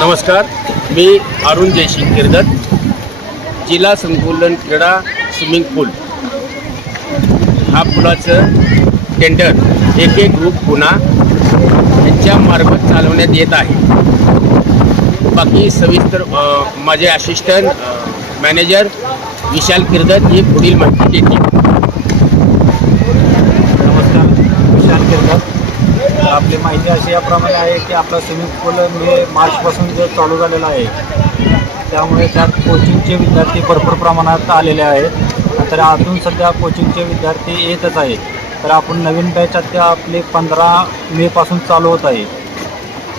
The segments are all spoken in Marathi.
नमस्कार, मी अरुण जयसिंग किर्दत, जिल्हा संकुलन क्रीडा स्विमिंग पूल हा पुलाचं टेंडर एक ग्रुप पुणा यांच्या मार्फत चालवण्यात येत आहे। बाकी सविस्तर माझे असिस्टंट मॅनेजर विशाल किर्दत हे पुढील माहिती देतील। नमस्कार, विशाल किर्दत। आपली माहिती अशी याप्रमाणे आहे की आपला स्विमिंग पूल मे मार्चपासून जो चालू झालेला आहे, त्यामुळे त्यात कोचिंगचे विद्यार्थी भरपूर प्रमाणात आलेले आहेत। तर अजून सध्या कोचिंगचे विद्यार्थी येतच आहेत। तर आपण नवीन बॅच आता आपली 15 मेपासून चालू होत आहे।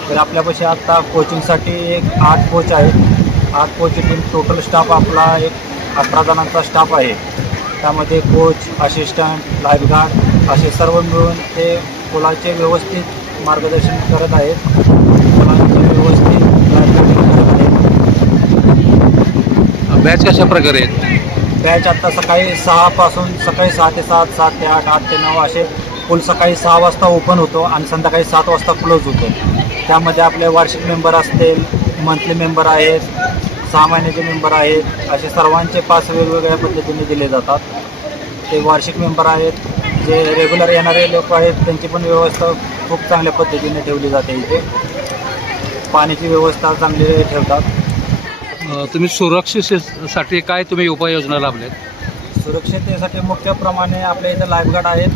तर आपल्यापाशी आता कोचिंगसाठी एक 8 कोच आहेत। 8 कोचची टीम, टोटल स्टाफ आपला एक 18 जणांचा स्टाफ आहे। त्यामध्ये कोच, असिस्टंट, लाईफगार्ड असे सर्व मिळून ते पुलाचे व्यवस्थित मार्गदर्शन करत आहेत। पुलाचे व्यवस्थित लाईफगार्डिंग करत आहेत। बॅच कशा प्रकारे आहेत? बॅच आत्ता सकाळी 6 पासून सकाळी 6 ते 7, 7 ते 8, 8 ते 9 असे पूल सकाळी 6 वाजता ओपन होतो आणि संध्याकाळी 7 वाजता क्लोज होतो। त्यामध्ये आपले वार्षिक मेंबर असतील, मंथली मेंबर आहेत, 6 महिन्याचे मेंबर आहेत, असे सर्वांचे पास वेगवेगळ्या पद्धतीने दिले जातात। ते वार्षिक मेंबर आहेत, जे रेग्युलर येणारे लोक आहेत, त्यांची पण व्यवस्था खूप चांगल्या पद्धतीने ठेवली जाते। इथे पाण्याची व्यवस्था चांगली ठेवतात। तुम्ही सुरक्षेसाठी काय तुम्ही उपाययोजना लाभल्यात? सुरक्षिततेसाठी मुख्यप्रमाणे आपल्या इथे लाईफगार्ड आहेत,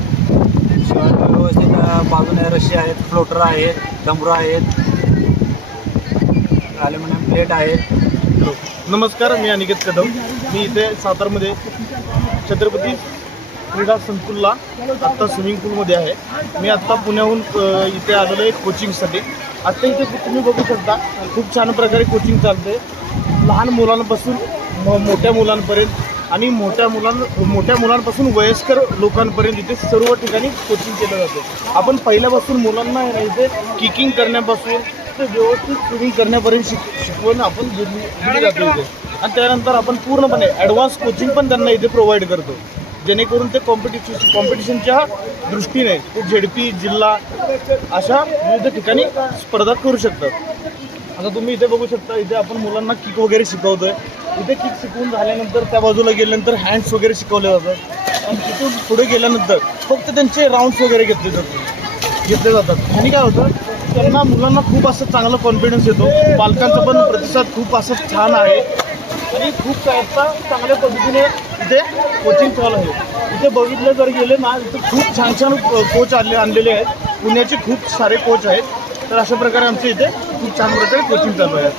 शिवाय व्यवस्थित बाजूने रशी आहेत, फ्लोटर आहेत, डमरू आहेत, ॲल्युमिनियम प्लेट आहेत। नमस्कार, मी अनिकेत कदम। मी इथे सातारमध्ये छत्रपती क्रीडा संकुलला आत्ता स्विमिंग पूलमध्ये आहे। मी आत्ता पुण्याहून इथे आलेलो आहे कोचिंगसाठी। आत्ता इथे तुम्ही बघू शकता, खूप छान प्रकारे कोचिंग चालते। लहान मुलांपासून मोठ्या मुलांपर्यंत आणि मोठ्या मुलांपासून वयस्कर लोकांपर्यंत इथे सर्व ठिकाणी कोचिंग केलं जातं। आपण पहिल्यापासून मुलांना इथे किकिंग करण्यापासून ते व्यवस्थित स्विमिंग करण्यापर्यंत शिकवण आपण दिली जाते इथे। आणि त्यानंतर आपण पूर्णपणे ॲडव्हान्स कोचिंग पण त्यांना इथे प्रोव्हाइड करतो, जेणेकरून ते कॉम्पिटिशनच्या दृष्टीने ते झेडपी, जिल्हा अशा विविध ठिकाणी स्पर्धा करू शकतात। आता तुम्ही इथे बघू शकता, इथे आपण मुलांना किक वगैरे शिकवतोय। इथे किक शिकवून झाल्यानंतर त्या बाजूला गेल्यानंतर हँड्स वगैरे शिकवले जातात आणि तिथून पुढे गेल्यानंतर फक्त त्यांचे राऊंड्स वगैरे घेतले जातात। आणि काय होतं, त्यांना मुलांना खूप असं चांगला कॉन्फिडन्स येतो। पालकांचा पण प्रतिसाद खूप असं छान आहे आणि खूप आता चांगल्या पद्धतीने इथे कोचिंग चालू आहे। इथे बघितलं जर गेले ना, इथे खूप छान छान कोच आणलेले आहेत। पुण्याचे खूप सारे कोच आहेत। तर अशा प्रकारे आमच्या इथे खूप छान प्रकारे कोचिंग चालू आहे।